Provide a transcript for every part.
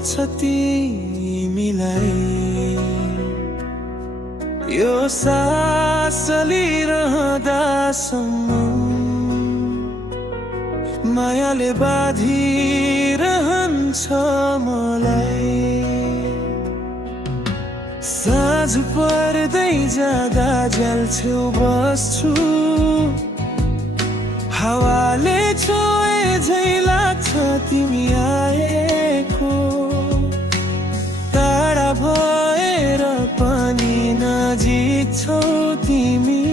छ तिमीलाई यो सास लिइरहँदासम्म मायाले बाँधिरहन्छ मलाई। साँझ पर्दै जाँदा झ्याल छेउ बस्छु, हावाले छोए झै लाग्छ तिमी आएको। टाढा भएर पनि नजिक छौ तिमी,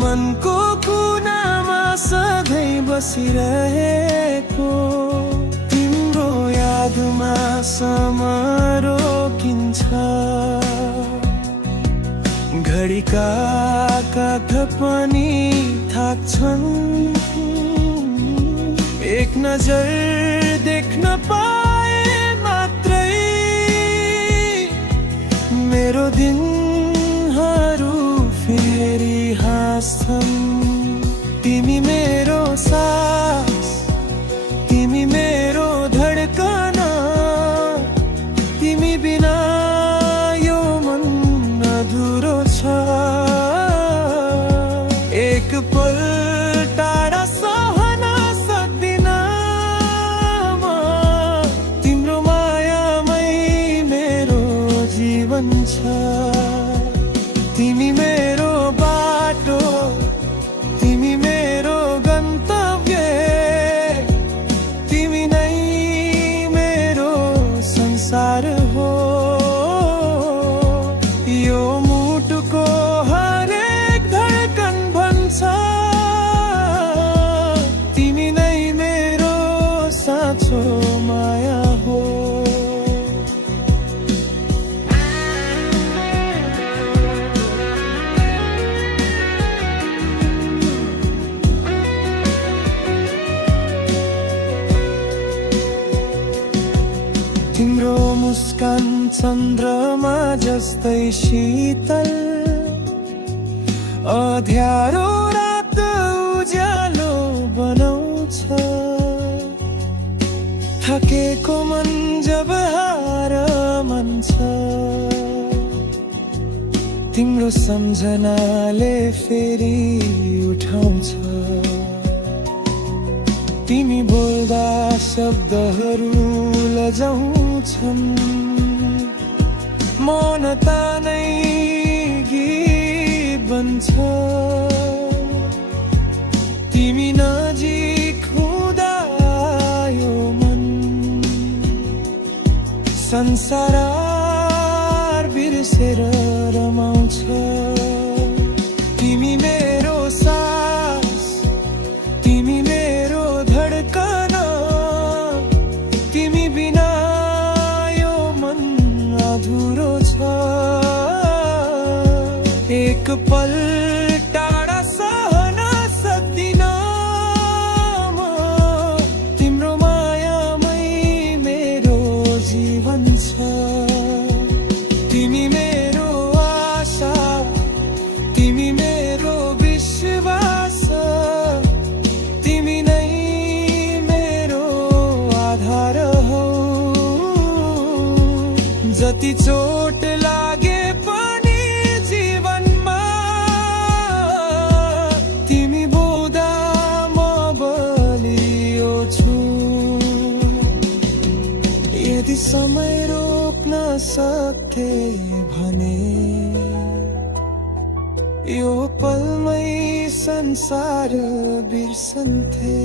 मनको कुनामा सधैँ बसिरहेको। तिम्रो यादमा समय रोकिन्छ, घडीका काग पनि थाक्छन्। एक नजर देख्न पाए मात्रै मेरो दिनहरू फेरि हाँस्छन्। तिमी मेरो सास, तिमी मेरो धड्कन, तिमी बिना यो मन अधुरो छ। एक पल टाढा सहन सक्दिन म, तिम्रो मायामै मेरो जीवन छ। तिमी मेरो बाटो, तिमी मेरो गन्तव्य, तिमी नै मेरो संसार हो। यो मुटुको हरेक धड्कन भन्छ तिमी नै मेरो साँचो माया हो। तिम्रो मुस्कान चन्द्रमा जस्तै शीतल, अँध्यारो रात उज्यालो बनाउँछ। थकेको मन जब हार मान्छ, तिम्रो सम्झनाले फेरि उठाउँछ। तिमी बोल्दा शब्दहरू लजाउँछन्, मौनता नै गीत बन्छ। तिमी नजिक हुँदा यो मन संसार बिर्सेर रमाउँछ। तिमी मेरो सास, तिमी मेरो धड्कन, तिमी बिना यो मन अधुरो छ। एक पल टाढा सहन सक्दिन म, तिम्रो मायामै मेरो जीवन छ। तिमी मेरो आशा, तिमी मेरो विश्वास, तिमी नै मेरो आधार हो। जति चोट लागे पनि जीवनमा, तिमी बोल्दा म बलियो छु। यदि समय रोक्न सक्थे भने यो पलमै संसार बिर्सन्थे।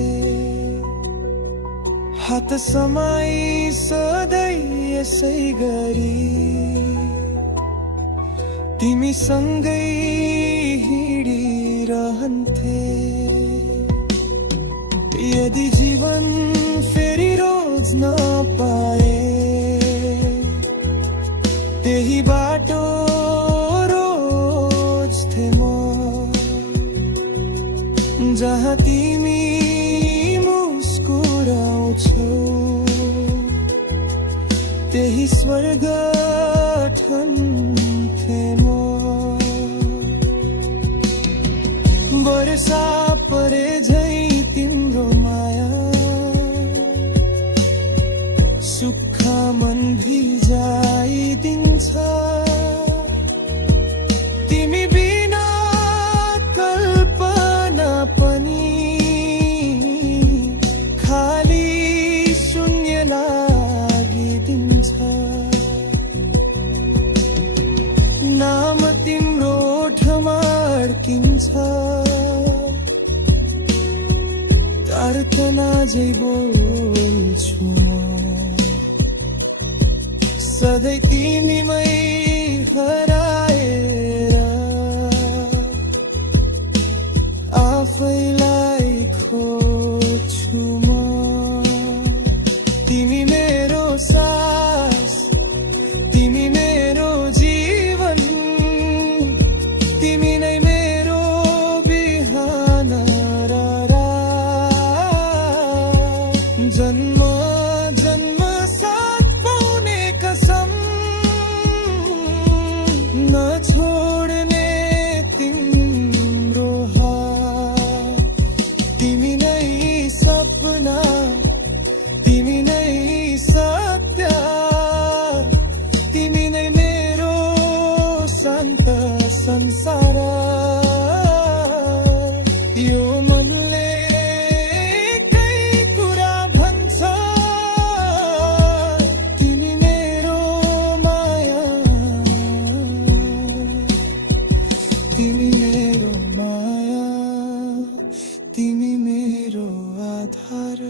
हात समाई सधैँ यसै गरी तिमी सँगै हिँडिरहन्थे। यदि जीवन फेरि रोज्न पाए, त्यही बाटो रोज्थे म, जहाँ तिमी मुस्कुराउँछौ। त्यही स्वर्ग ठन्थे म। वर्षा परे झै तिम्रो माया, सुख प्रार्थना झै बोल्छु म सधैँ तिमीमै हराएर आफैलाई खोज्छु म तिमी मेरो सास तिमी मेरो जीवन तिमी नै मेरो बिहान र रात जन्म जन्म साथ पाउने कसम नछोड्ने तिम्रो हात तिमी नै सपना तिमी नै सत्य तिमी नै मेरो शान्त संसार यो मनले एकै कुरा भन्छ तिमी मेरो माया तिमी मेरो माया तिमी मेरो आधार